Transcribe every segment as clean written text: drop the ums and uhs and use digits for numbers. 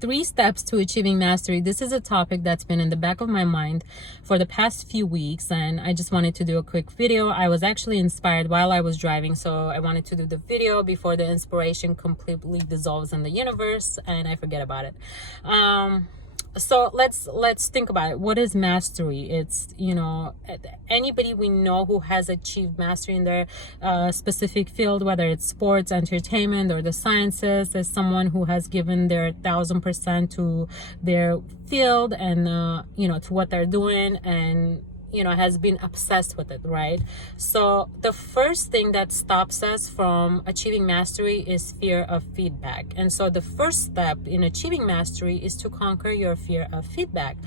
3 steps to achieving mastery. This is a topic that's been in the back of my mind for the past few weeks, and I just wanted to do a quick video. I was actually inspired while I was driving, so I wanted to do the video before the inspiration completely dissolves in the universe and I forget about it. So let's think about it. What is mastery? It's, anybody we know who has achieved mastery in their specific field, whether it's sports, entertainment, or the sciences, is someone who has given their 1000% to their field and to what they're doing, and has been obsessed with it, right? So the first thing that stops us from achieving mastery is fear of feedback. And so the first step in achieving mastery is to conquer your fear of feedback.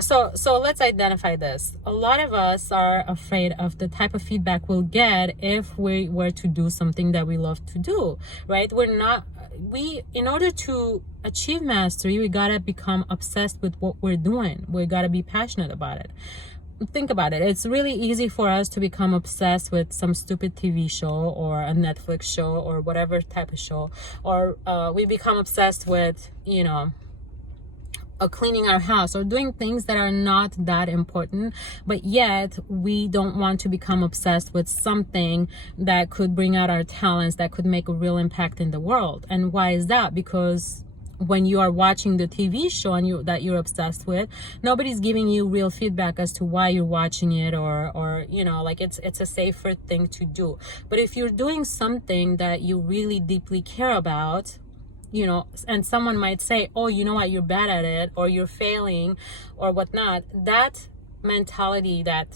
So let's identify this. A lot of us are afraid of the type of feedback we'll get if we were to do something that we love to do, right? In order to achieve mastery, we gotta become obsessed with what we're doing. We gotta be passionate about it. Think about it. It's really easy for us to become obsessed with some stupid TV show or a Netflix show or whatever type of show, or we become obsessed with, cleaning our house or doing things that are not that important, but yet we don't want to become obsessed with something that could bring out our talents, that could make a real impact in the world. And why is that? Because when you are watching the TV show and that you're obsessed with, nobody's giving you real feedback as to why you're watching it, or it's a safer thing to do. But if you're doing something that you really deeply care about, and someone might say, oh, you know what, you're bad at it, or you're failing, or whatnot, that mentality, that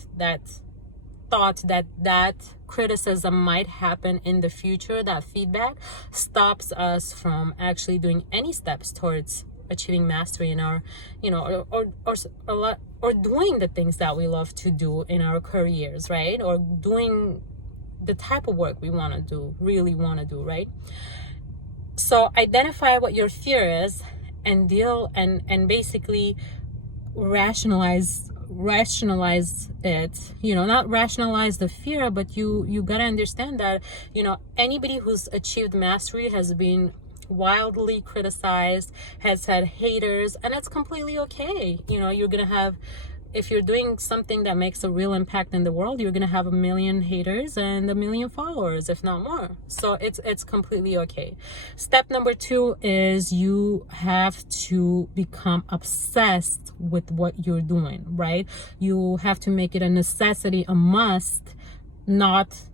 thought that criticism might happen in the future, that feedback stops us from actually doing any steps towards achieving mastery in our, or doing the things that we love to do in our careers, right? Or doing the type of work we really want to do, right? So identify what your fear is and basically rationalize it. Not rationalize the fear, but you gotta understand that anybody who's achieved mastery has been wildly criticized, has had haters, and that's completely okay. You're gonna have, if you're doing something that makes a real impact in the world, you're gonna have 1 million haters and 1 million followers, if not more. So it's completely okay. Step number 2 is you have to become obsessed with what you're doing, right? You have to make it a necessity, a must, not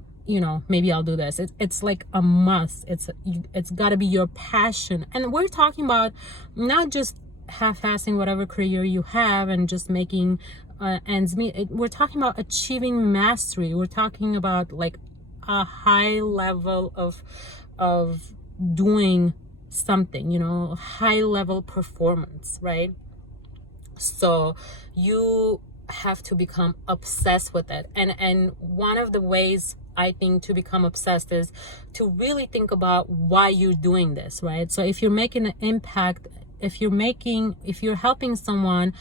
maybe I'll do this. It's like a must. It's got to be your passion. And we're talking about not just half-assing whatever career you have and just making ends meet. We're talking about achieving mastery. We're talking about like a high level of doing something, high level performance, right? So you have to become obsessed with it. And one of the ways I think to become obsessed is to really think about why you're doing this, right? So if you're making an impact, if you're helping someone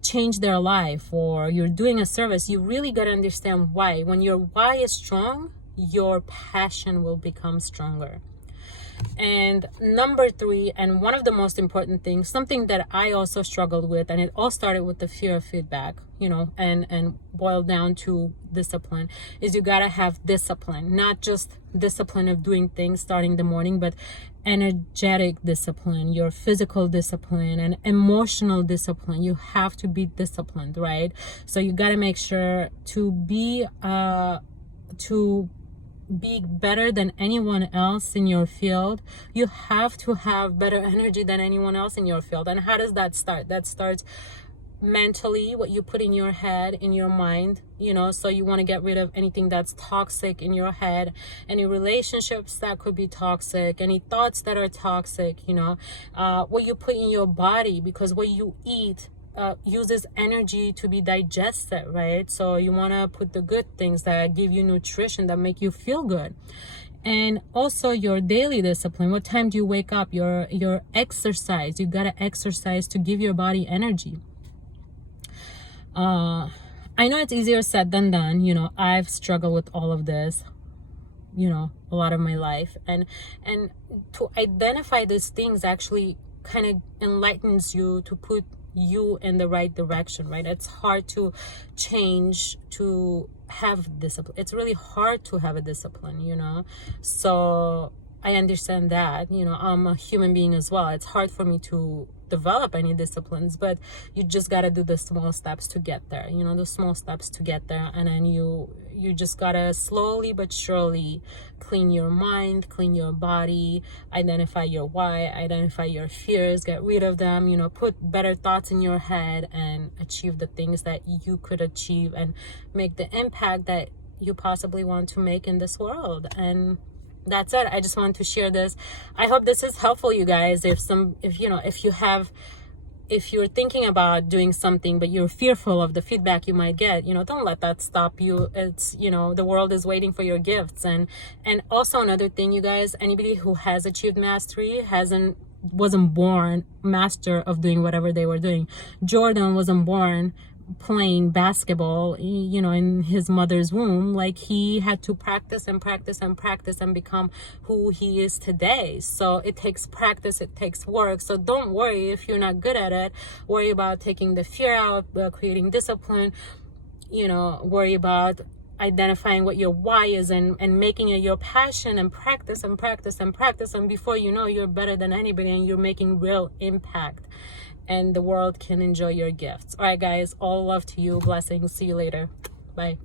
change their life, or you're doing a service, you really got to understand why. When your why is strong, your passion will become stronger. And number 3, and one of the most important things, something that I also struggled with, and it all started with the fear of feedback, and boiled down to discipline, is you gotta have discipline. Not just discipline of doing things starting the morning, but energetic discipline, your physical discipline, and emotional discipline. You have to be disciplined, right? So you gotta make sure to be better than anyone else in your field. You have to have better energy than anyone else in your field. And how does that start? That starts mentally, what you put in your head, in your mind, so you want to get rid of anything that's toxic in your head, any relationships that could be toxic, any thoughts that are toxic, what you put in your body, because what you eat uses energy to be digested, right? So you want to put the good things that give you nutrition, that make you feel good. And also your daily discipline. What time do you wake up? Your exercise. You got to exercise to give your body energy. I know it's easier said than done. I've struggled with all of this. a lot of my life. And to identify these things actually kind of enlightens you to put you in the right direction, right? It's hard to change, to have discipline. It's really hard to have a discipline, so I understand that. I'm a human being as well. It's hard for me to develop any disciplines, but you just got to do the small steps to get there, the small steps to get there. And then you just got to slowly but surely clean your mind, clean your body, identify your why, identify your fears, get rid of them, put better thoughts in your head, and achieve the things that you could achieve and make the impact that you possibly want to make in this world. And that's it. I just wanted to share this. I hope this is helpful, you guys. If you're thinking about doing something but you're fearful of the feedback you might get, don't let that stop you. It's, the world is waiting for your gifts. And also another thing, you guys, anybody who has achieved mastery wasn't born master of doing whatever they were doing. Jordan wasn't born playing basketball, in his mother's womb. Like, he had to practice and practice and practice and become who he is today. So it takes practice, it takes work. So don't worry if you're not good at it. Worry about taking the fear out, creating discipline, worry about identifying what your why is and making it your passion, and practice and practice and practice. And before you know, you're better than anybody and you're making real impact. And the world can enjoy your gifts. All right, guys, all love to you. Blessings. See you later. Bye.